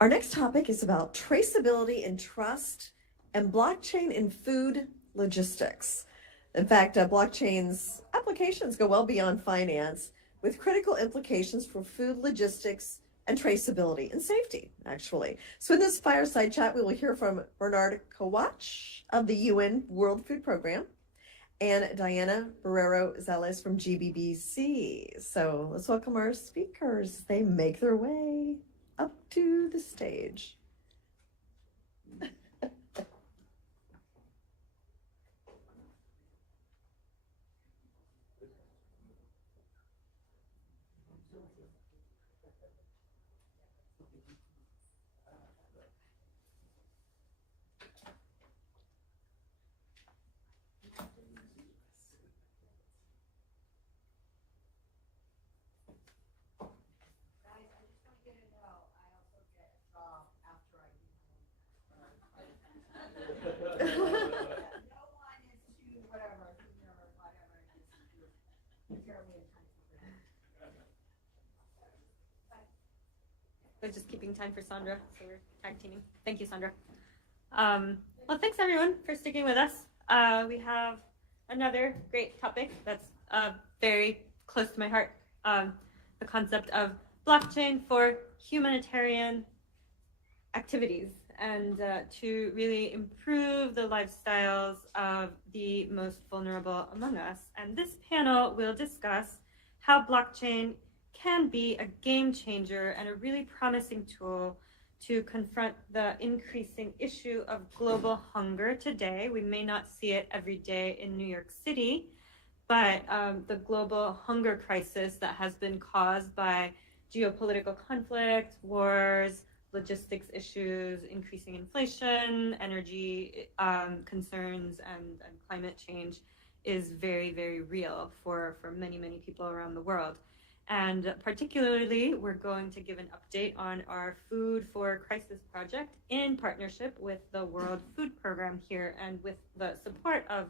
Our next topic is about traceability and trust and blockchain in food logistics. In fact, blockchain's applications go well beyond finance, with critical implications for food logistics and traceability and safety, actually. So in this fireside chat, we will hear from Bernhard Kowatsch of the UN World Food Program and Diana Barrero Zalles from GBBC. So let's welcome our speakers. They make their way up to the stage. We're just keeping time for Sandra, so we're tag teaming. Thank you, Sandra. Well, thanks everyone for sticking with us. We have another great topic that's very close to my heart, the concept of blockchain for humanitarian activities and to really improve the lifestyles of the most vulnerable among us. And this panel will discuss how blockchain can be a game changer and a really promising tool to confront the increasing issue of global hunger today. We may not see it every day in New York City, but the global hunger crisis that has been caused by geopolitical conflict, wars, logistics issues, increasing inflation, energy concerns, and climate change is very, very real for many, many people around the world. And particularly, we're going to give an update on our Food for Crisis project in partnership with the World Food Program here and with the support of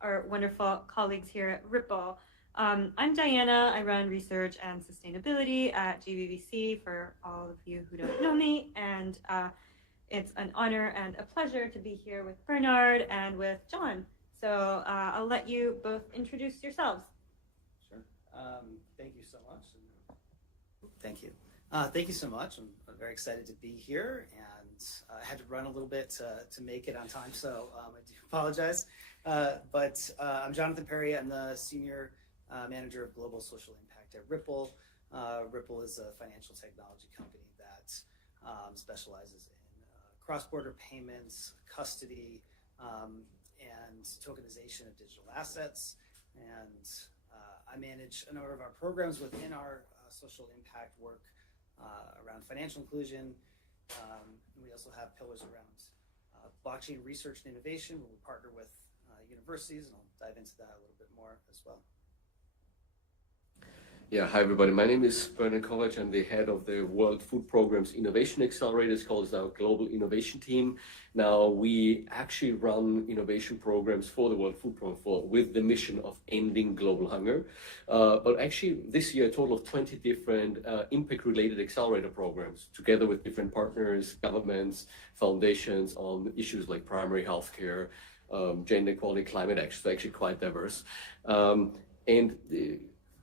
our wonderful colleagues here at Ripple. I'm Diana. I run research and sustainability at GBBC for all of you who don't know me. And it's an honor and a pleasure to be here with Bernhard and with John. So I'll let you both introduce yourselves. Sure. Thank you so much. Thank you. Thank you so much. I'm very excited to be here, and I had to run a little bit to make it on time, so I do apologize. But I'm Jonathan Perri. I'm the Senior Manager of Global Social Impact at Ripple. Ripple is a financial technology company that specializes in cross-border payments, custody, and tokenization of digital assets. And I manage a number of our programs within our social impact work around financial inclusion. We also have pillars around blockchain research and innovation, where we partner with universities, and I'll dive into that a little bit more as well. Yeah, hi everybody. My name is Bernhard Kowatsch. I'm the head of the World Food Program's Innovation Accelerator. It's called our Global Innovation Team. Now, we actually run innovation programs for the World Food Program with the mission of ending global hunger. But actually, this year, a total of 20 different impact-related accelerator programs, together with different partners, governments, foundations on issues like primary healthcare, gender equality, climate action. So actually quite diverse.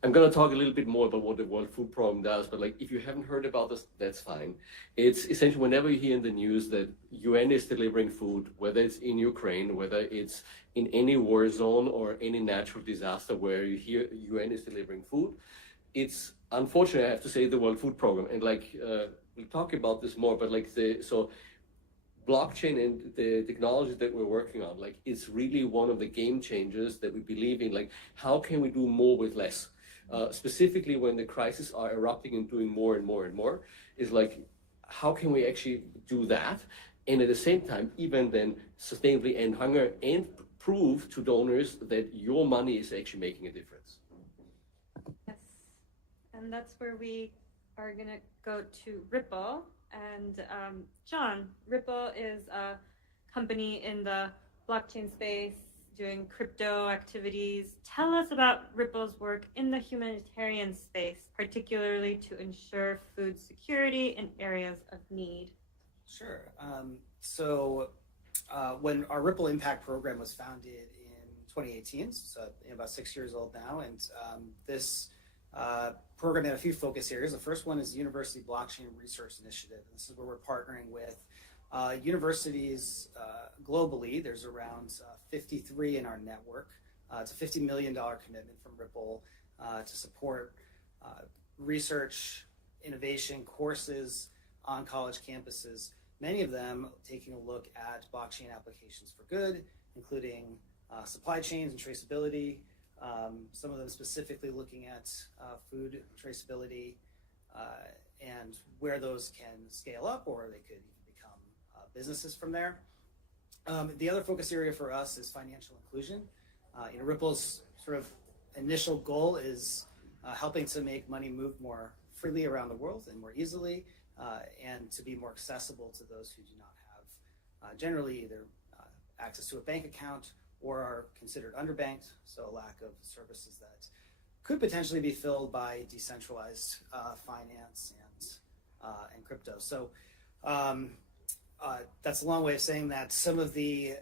I'm going to talk a little bit more about what the World Food Program does, but like if you haven't heard about this, that's fine. It's essentially whenever you hear in the news that UN is delivering food, whether it's in Ukraine, whether it's in any war zone or any natural disaster where you hear UN is delivering food, it's unfortunately, I have to say, the World Food Program. And like we'll talk about this more, but like so blockchain and the technologies that we're working on, like it's really one of the game changers that we believe in. Like, how can we do more with less? Specifically when the crises are erupting and doing more and more and more, is like, how can we actually do that? And at the same time, even then sustainably end hunger and prove to donors that your money is actually making a difference. Yes, and that's where we are going to go to Ripple. And John, Ripple is a company in the blockchain space, doing crypto activities. Tell us about Ripple's work in the humanitarian space, particularly to ensure food security in areas of need. Sure. When our Ripple Impact program was founded in 2018, so about 6 years old now, and this program had a few focus areas. The first one is the University Blockchain Research Initiative. And this is where we're partnering with universities globally. There's around 53 in our network. It's a $50 million commitment from Ripple to support research, innovation, courses on college campuses, many of them taking a look at blockchain applications for good, including supply chains and traceability, some of them specifically looking at food traceability and where those can scale up or they could even become businesses from there. The other focus area for us is financial inclusion. Ripple's sort of initial goal is helping to make money move more freely around the world and more easily, and to be more accessible to those who do not have generally either access to a bank account or are considered underbanked, so a lack of services that could potentially be filled by decentralized finance and crypto. So that's a long way of saying that some of the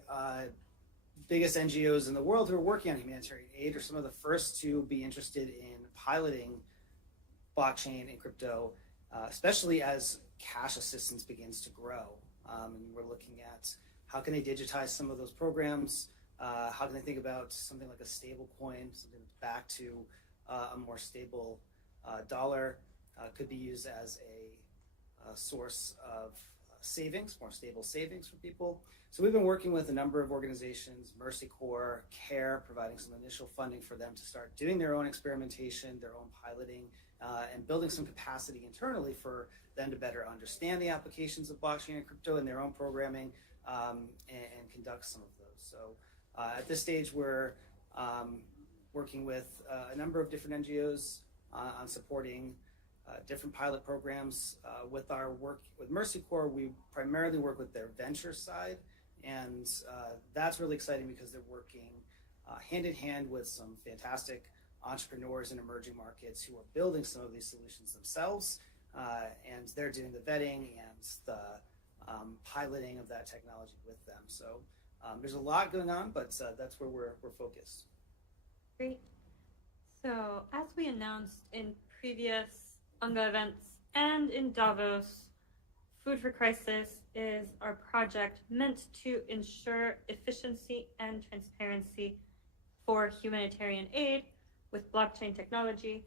biggest NGOs in the world who are working on humanitarian aid are some of the first to be interested in piloting blockchain and crypto, especially as cash assistance begins to grow. And we're looking at how can they digitize some of those programs, how can they think about something like a stable coin, something that's back to a more stable dollar, could be used as a source of savings, more stable savings for people. So we've been working with a number of organizations, Mercy Corps, CARE, providing some initial funding for them to start doing their own experimentation, their own piloting, and building some capacity internally for them to better understand the applications of blockchain and crypto in their own programming and conduct some of those. So at this stage, we're working with a number of different NGOs on supporting different pilot programs. With our work with Mercy Corps, we primarily work with their venture side, and that's really exciting because they're working hand in hand with some fantastic entrepreneurs in emerging markets who are building some of these solutions themselves, and they're doing the vetting and the piloting of that technology with them. So there's a lot going on, but that's where we're focused. Great. So as we announced in previous UNGA events and in Davos, Food for Crisis is our project meant to ensure efficiency and transparency for humanitarian aid with blockchain technology.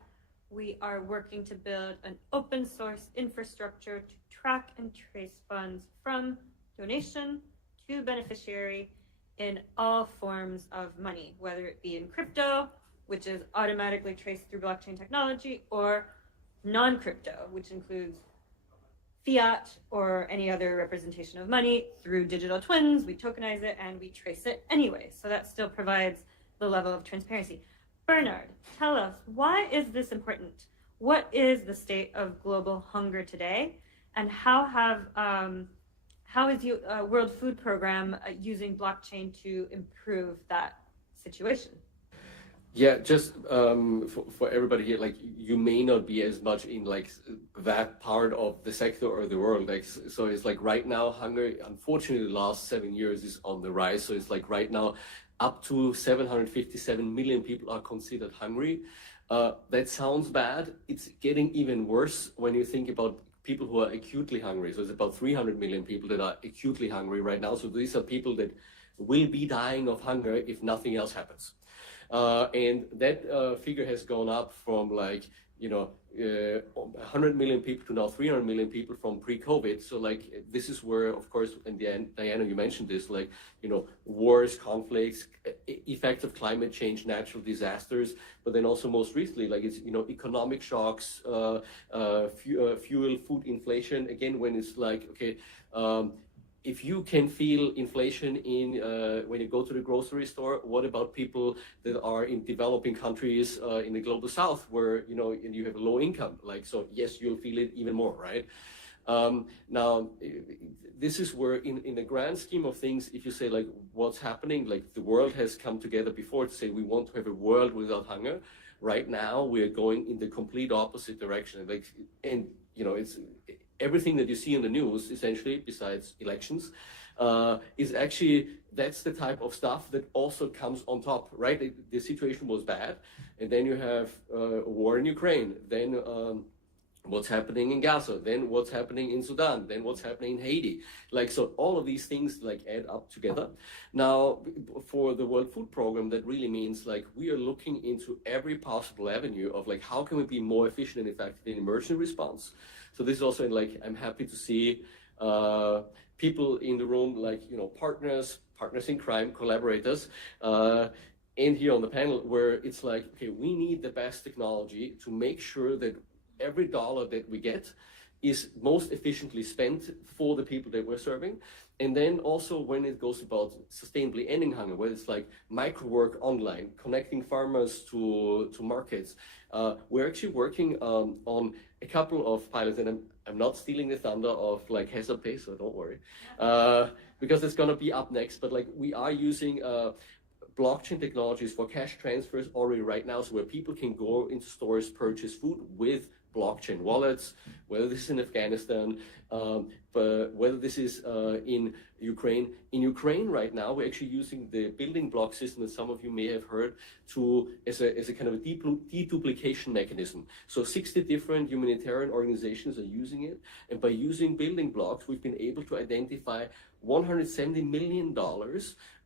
We are working to build an open source infrastructure to track and trace funds from donation to beneficiary in all forms of money, whether it be in crypto, which is automatically traced through blockchain technology, or non-crypto, which includes fiat or any other representation of money through digital twins. We tokenize it and we trace it anyway. So that still provides the level of transparency. Bernhard, tell us, why is this important? What is the state of global hunger today? And how is the World Food Program using blockchain to improve that situation? Yeah, just for everybody here, like you may not be as much in like that part of the sector or the world. Like, so it's like right now, hunger, unfortunately, the last 7 years is on the rise. So it's like right now, up to 757 million people are considered hungry. That sounds bad. It's getting even worse when you think about people who are acutely hungry. So it's about 300 million people that are acutely hungry right now. So these are people that will be dying of hunger if nothing else happens. And that figure has gone up from like, 100 million people to now 300 million people from pre-COVID. So like, this is where, of course, and Diana, you mentioned this, like, wars, conflicts, effects of climate change, natural disasters, but then also most recently, like it's, economic shocks, fuel, food inflation. Again, when it's like, okay, if you can feel inflation when you go to the grocery store, what about people that are in developing countries in the global south where you have a low income? Like, so yes, you'll feel it even more, right? Now, this is where, in the grand scheme of things, if you say like what's happening, like the world has come together before to say we want to have a world without hunger. Right now, we are going in the complete opposite direction. Like, and you know, it's everything that you see in the news, essentially, besides elections, is actually, that's the type of stuff that also comes on top, right? The situation was bad, and then you have a war in Ukraine, then what's happening in Gaza, then what's happening in Sudan, then what's happening in Haiti. Like, so all of these things like add up together. Now, for the World Food Program, that really means like we are looking into every possible avenue of like, how can we be more efficient and effective in emergency response? So this is also like, I'm happy to see people in the room, like, you know, partners in crime, collaborators, and here on the panel, where it's like, okay, we need the best technology to make sure that every dollar that we get is most efficiently spent for the people that we're serving. And then also when it goes about sustainably ending hunger, whether it's like micro work online, connecting farmers to markets, we're actually working on a couple of pilots, and I'm not stealing the thunder of like Hesape, so don't worry, because it's gonna be up next. But like we are using blockchain technologies for cash transfers already right now, so where people can go into stores, purchase food with blockchain wallets, whether this is in Afghanistan, but whether this is in Ukraine. In Ukraine right now, we're actually using the building block system that some of you may have heard as a kind of a deduplication mechanism. So 60 different humanitarian organizations are using it, and by using building blocks, we've been able to identify $170 million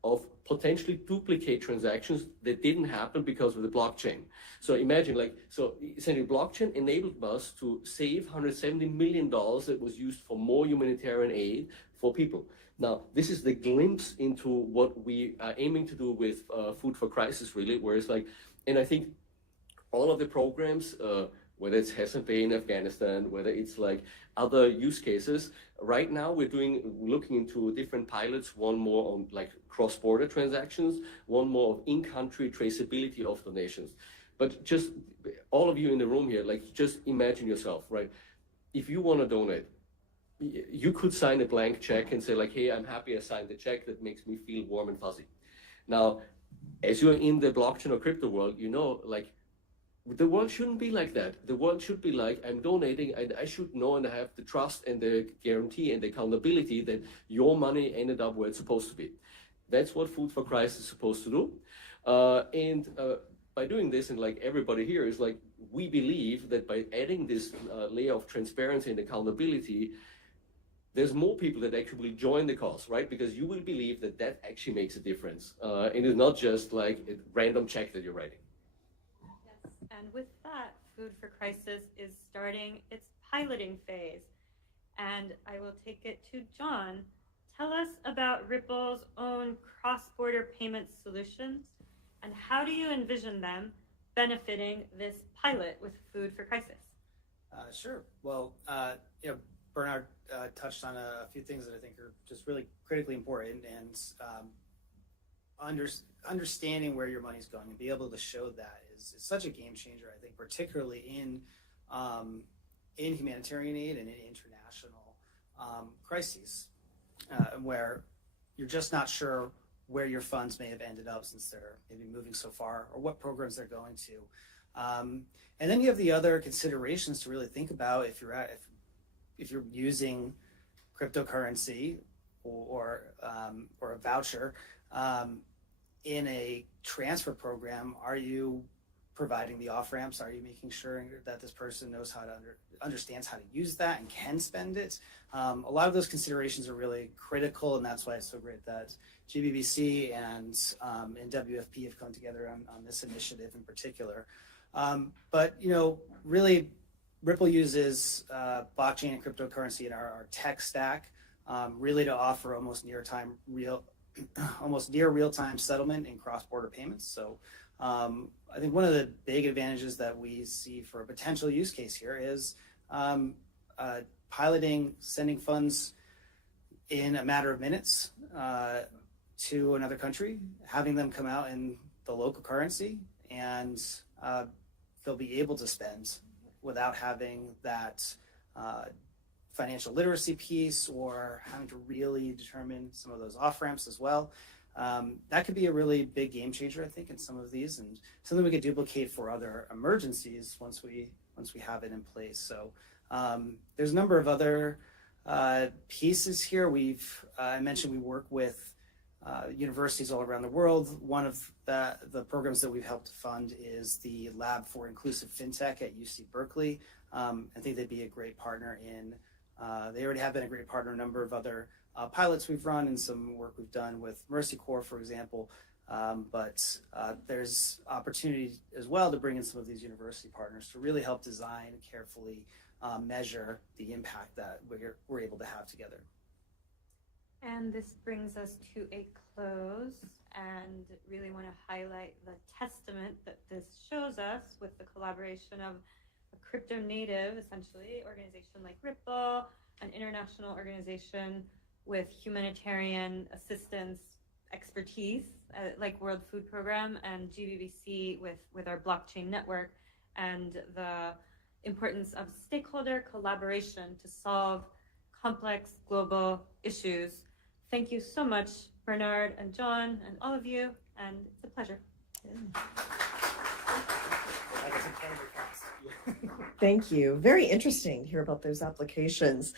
of potentially duplicate transactions that didn't happen because of the blockchain. So imagine, like, so essentially blockchain enabled us to save $170 million that was used for more humanitarian aid for people. Now, this is the glimpse into what we are aiming to do with Food for Crisis, really, where it's like, and I think all of the programs, whether it's Hesape in Afghanistan, whether it's like other use cases, right now we're looking into different pilots, one more on like cross-border transactions, one more of in-country traceability of donations. But just all of you in the room here, like just imagine yourself, right? If you want to donate, you could sign a blank check and say like, hey, I'm happy I signed the check, that makes me feel warm and fuzzy. Now, as you're in the blockchain or crypto world, you know, like, the world shouldn't be like that. The world should be like, I'm donating, and I should know and have the trust and the guarantee and the accountability that your money ended up where it's supposed to be. That's what Food for Christ is supposed to do. And by doing this, and like everybody here is like, we believe that by adding this layer of transparency and accountability, there's more people that actually join the cause, right? Because you will believe that that actually makes a difference. And it's not just like a random check that you're writing. And with that, Food for Crisis is starting its piloting phase. And I will take it to John. Tell us about Ripple's own cross-border payment solutions, and how do you envision them benefiting this pilot with Food for Crisis? Sure. Well, you know, Bernhard touched on a few things that I think are just really critically important, and understanding where your money's going and be able to show that is such a game changer, I think, particularly in humanitarian aid and in international crises, where you're just not sure where your funds may have ended up since they're maybe moving so far, or what programs they're going to. And then you have the other considerations to really think about if you're using cryptocurrency or a voucher in a transfer program. Are you providing the off ramps? Are you making sure that this person knows how to understands how to use that and can spend it? A lot of those considerations are really critical, and that's why it's so great that GBBC and WFP have come together on this initiative in particular. But you know, really, Ripple uses blockchain and cryptocurrency in our tech stack, really to offer almost near real-time settlement in cross-border payments. So I think one of the big advantages that we see for a potential use case here is piloting sending funds in a matter of minutes to another country, having them come out in the local currency, and they'll be able to spend without having that financial literacy piece or having to really determine some of those off-ramps as well. That could be a really big game changer, I think, in some of these, and something we could duplicate for other emergencies once we have it in place. So there's a number of other pieces here. I mentioned we work with universities all around the world. One of the programs that we've helped fund is the Lab for Inclusive FinTech at UC Berkeley. I think they'd be a great partner they already have been a great partner in a number of other pilots we've run and some work we've done with Mercy Corps, for example. But there's opportunity as well to bring in some of these university partners to really help design and carefully measure the impact that we're able to have together. And this brings us to a close, and really want to highlight the testament that this shows us with the collaboration of a crypto native, essentially, organization like Ripple, an international organization with humanitarian assistance expertise, like World Food Program, and GBBC with our blockchain network, and the importance of stakeholder collaboration to solve complex global issues. Thank you so much, Bernhard and John, and all of you, and it's a pleasure. Thank you. Very interesting to hear about those applications.